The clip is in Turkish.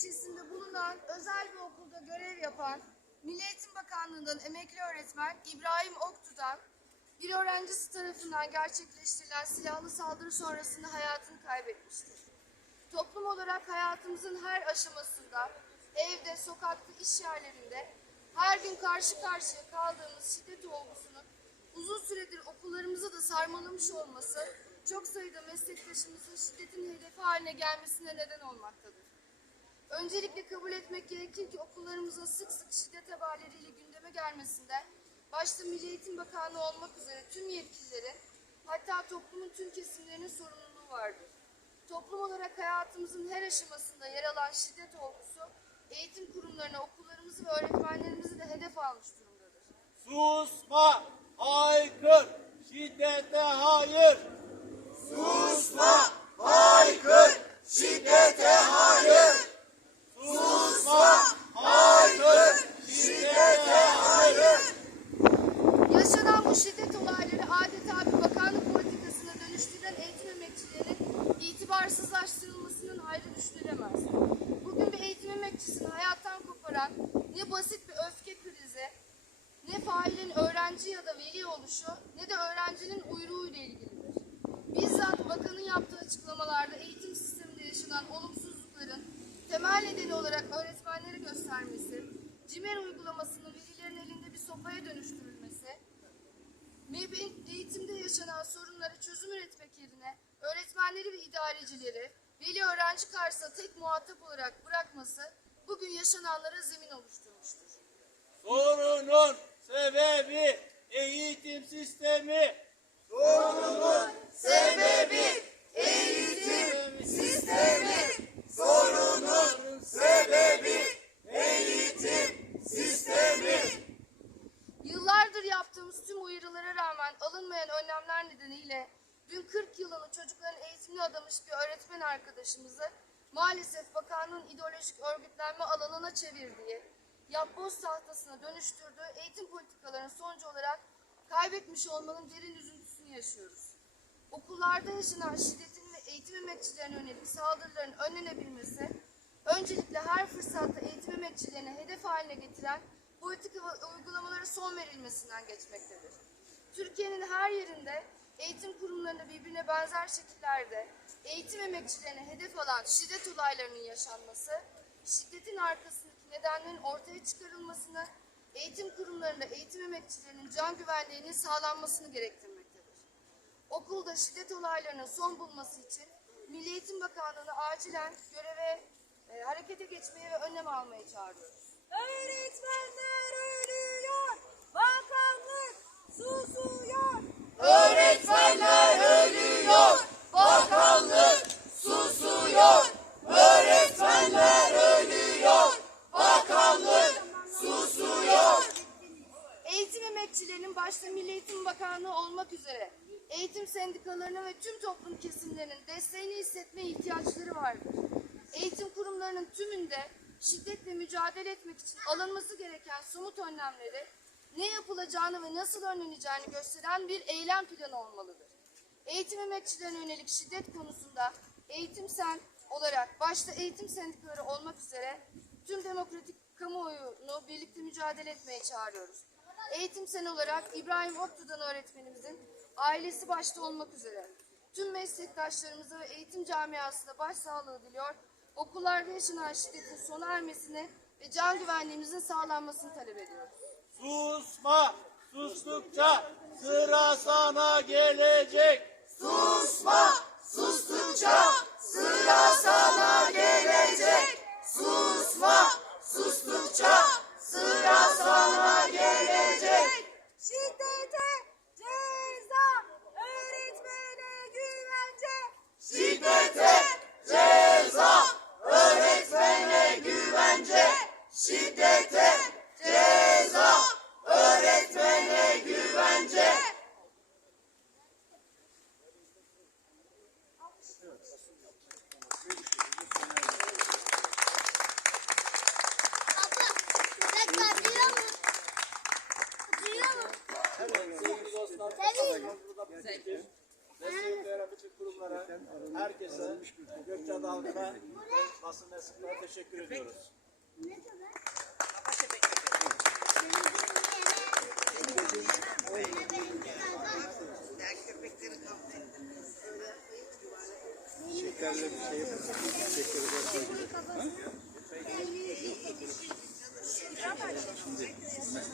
ilçesinde bulunan özel bir okulda görev yapan Milli Eğitim Bakanlığı'ndan emekli öğretmen İbrahim Oktu'dan bir öğrencisi tarafından gerçekleştirilen silahlı saldırı sonrasında hayatını kaybetmiştir. Toplum olarak hayatımızın her aşamasında, evde, sokakta, iş yerlerinde her gün karşı karşıya kaldığımız şiddet olgusunun uzun süredir okullarımızı da sarmalamış olması çok sayıda meslektaşımızın şiddetin hedefi haline gelmesine neden olmaktadır. Öncelikle kabul etmek gerekir ki okullarımızın sık sık şiddet haberleriyle gündeme gelmesinde başta Milli Eğitim Bakanlığı olmak üzere tüm yetkililerin hatta toplumun tüm kesimlerinin sorumluluğu vardır. Toplum olarak hayatımızın her aşamasında yer alan şiddet olgusu eğitim kurumlarına, okullarımızı ve öğretmenlerimizi de hedef almış durumdadır. Susma, haykır, şiddete hayır. Susma, haykır, şiddete hayır. Susma, haykır, şiddete hayır. Yaşanan bu şiddet olayları adeta bir bakanlık politikasına dönüştürülen eğitim emekçilerinin itibarsızlaştırılmasının ayrı düşünülemez. Bugün bir eğitim emekçisini hayattan koparan ne basit bir öfke krizi, ne failin öğrenci ya da veli oluşu, ne de öğrencinin uyruğuyla ilgilidir. Bizzat bakanın yaptığı açıklamalarda eğitim sisteminde yaşanan olumsuzlukların nedeni olarak öğretmenleri göstermesi, CİMER uygulamasının velilerin elinde bir sopaya dönüştürülmesi, MEB'in eğitimde yaşanan sorunlara çözüm üretmek yerine öğretmenleri ve idarecileri veli öğrenci karşısında tek muhatap olarak bırakması bugün yaşananlara zemin oluşturmuştur. Sorunun sebebi eğitim sistemi. Sorunun sebebi eğitim sistemi. Sorunun sebebi eğitim sistemi. Yıllardır yaptığımız tüm uyarılara rağmen alınmayan önlemler nedeniyle dün 40 yılını çocukların eğitimine adamış bir öğretmen arkadaşımızı maalesef bakanlığın ideolojik örgütlenme alanına çevirdiği, yapboz tahtasına dönüştürdüğü eğitim politikalarının sonucu olarak kaybetmiş olmanın derin üzüntüsünü yaşıyoruz. Okullarda yaşanan şiddetin ve eğitim emekçilerine yönelik saldırıların önlenebilmesi, öncelikle her fırsatta eğitim emekçilerini hedef haline getiren politika ve uygulamalara son verilmesinden geçmektedir. Türkiye'nin her yerinde eğitim kurumlarında birbirine benzer şekillerde eğitim emekçilerine hedef alan şiddet olaylarının yaşanması, şiddetin arkasındaki nedenlerin ortaya çıkarılmasını, eğitim kurumlarında eğitim emekçilerinin can güvenliğinin sağlanmasını gerektirmektedir. Okulda şiddet olaylarının son bulması için Milli Eğitim Bakanlığı'nı acilen göreve, e, harekete geçmeye ve önlem almaya çağırıyoruz. Öğretmenler ölüyor, bakanlık susuyor. Öğretmenler ölüyor, bakanlık susuyor. Öğretmenler ölüyor, bakanlık susuyor. Eğitim emekçilerinin başta Milli Eğitim Bakanlığı olmak üzere eğitim sendikalarının ve tüm toplum kesimlerinin desteğini hissetme ihtiyaçları vardır. Eğitim kurumlarının tümünde şiddetle mücadele etmek için alınması gereken somut önlemleri ne yapılacağını ve nasıl önleneceğini gösteren bir eylem planı olmalıdır. Eğitim emekçilerine yönelik şiddet konusunda eğitim sen olarak başta eğitim sendikaları olmak üzere tüm demokratik kamuoyunu birlikte mücadele etmeye çağırıyoruz. Eğitim sen olarak İbrahim Oktu'dan öğretmenimizin ailesi başta olmak üzere tüm meslektaşlarımıza ve eğitim camiasına başsağlığı diliyor okullarda yaşanan şiddetin sona ermesini ve can güvenliğimizin sağlanmasını talep ediyoruz. Susma! Sustukça sıra sana gelecek. Susma! Sustukça sıra sana gelecek. Susma! Sustukça sıra sana gelecek. Şiddete ceza, öğretmene güvence. Şiddet herkese, Gökçeada halkına, basın mensuplarına teşekkür ediyoruz. Köpekleri kavga Thank you.